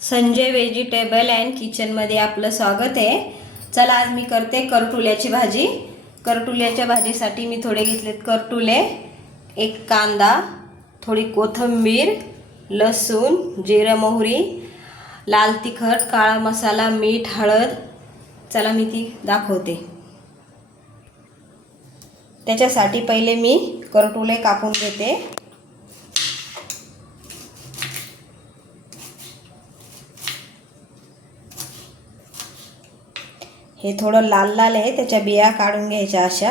Sanjay vegetable and किचनमध्ये आपलं स्वागत आहे। चला आज मी करते करटुल्याची भाजी। करटुल्याच्या भाजीसाठी मी थोडे घेतलेत करटुले, एक कांदा, थोडी कोथिंबीर, लसूण, जिरे मोहरी, लाल तिखट, काळा मसाला, मीठ, हळद। चला मी ती दाखवते। त्याच्यासाठी पहिले मी करटुले कापून घेते। हे थोडं लाल लाल आहे, त्याच्या बिया काढून घ्यायच्या अशा।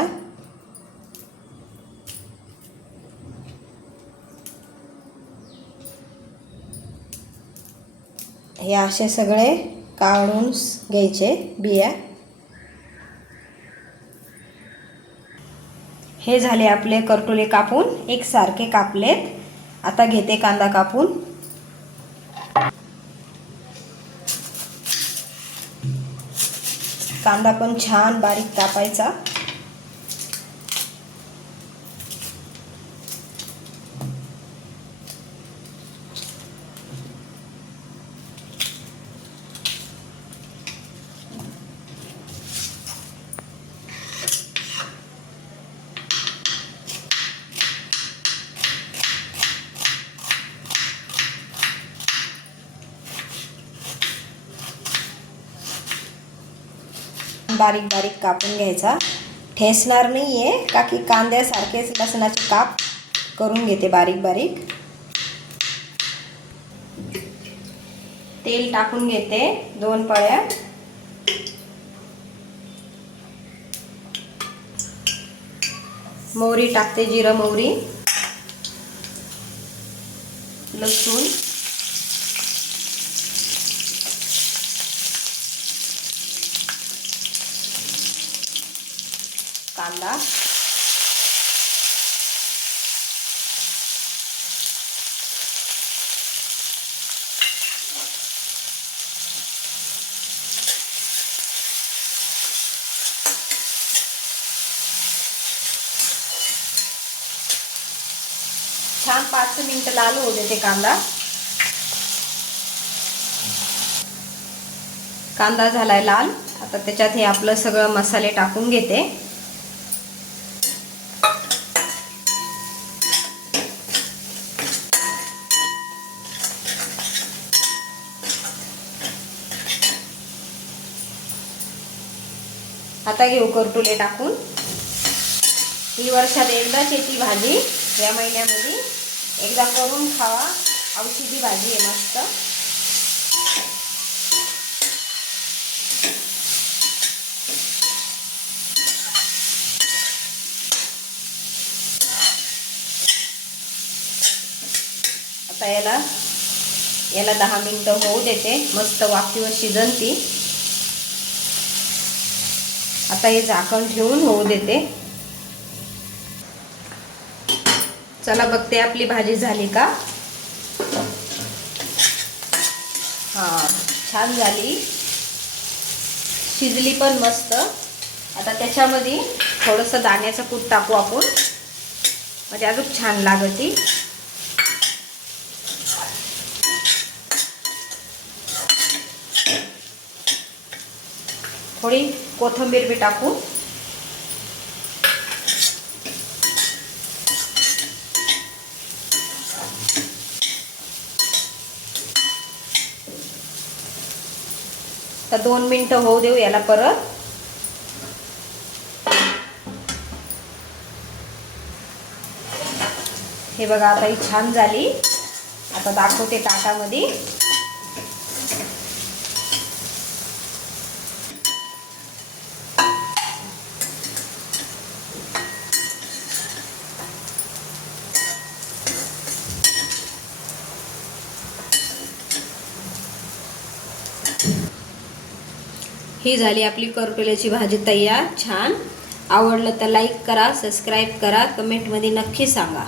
हे असे सगळे काढून घ्यायचे बिया। हे झाले आपले करटुले कापून, एकसारखे कापलेत। आता घेते कांदा कापून। कांदा पण छान बारीक कापायचा। बारीक बारीक कापून घ्यायचा, ठेसणार नाहीये का की कांद्यासारखेच लसणाचे काप करून घेते बारीक बारीक। तेल टाकून घेते 2 पळ्या। मोहरी टाकते, जिरं मोहरी, लसूण, कांदा, छान 5 मिनिट लाल होऊ देते कांदा। कांदा झालाय लाल। आता त्याच्यात हे आपलं सगळं मसाले टाकून घेते। आता घेऊ करटुले टाकून। ही वर्षात एकदाच येते भाजी, या महिन्यामध्ये एकदा करून खावा। औषधी भाजी आहे मस्त। आता याला 10 मिनिटं होऊ देते, मस्त वाफेवर शिजन ती। आता हे झाकण ठेवून होऊ देते। चला बघते आपली भाजी झाली का। हां, छान झाली, शिजली पण मस्त। आता त्याच्यामध्ये थोडंसं दाण्याचं कूट टाकू आपण, म्हणजे अजून छान लागते। थोडी कोथिंबीर बी टाकू। तर 2 मिनिटं होऊ देऊ याला परत। हे बघा आता ही छान झाली। आता दाखवते ताटामध्ये। ही झाली आपली करटुल्याची भाजी तयार। छान आवडलं तर लाईक करा, सबस्क्राईब करा, कमेंटमध्ये नक्की सांगा।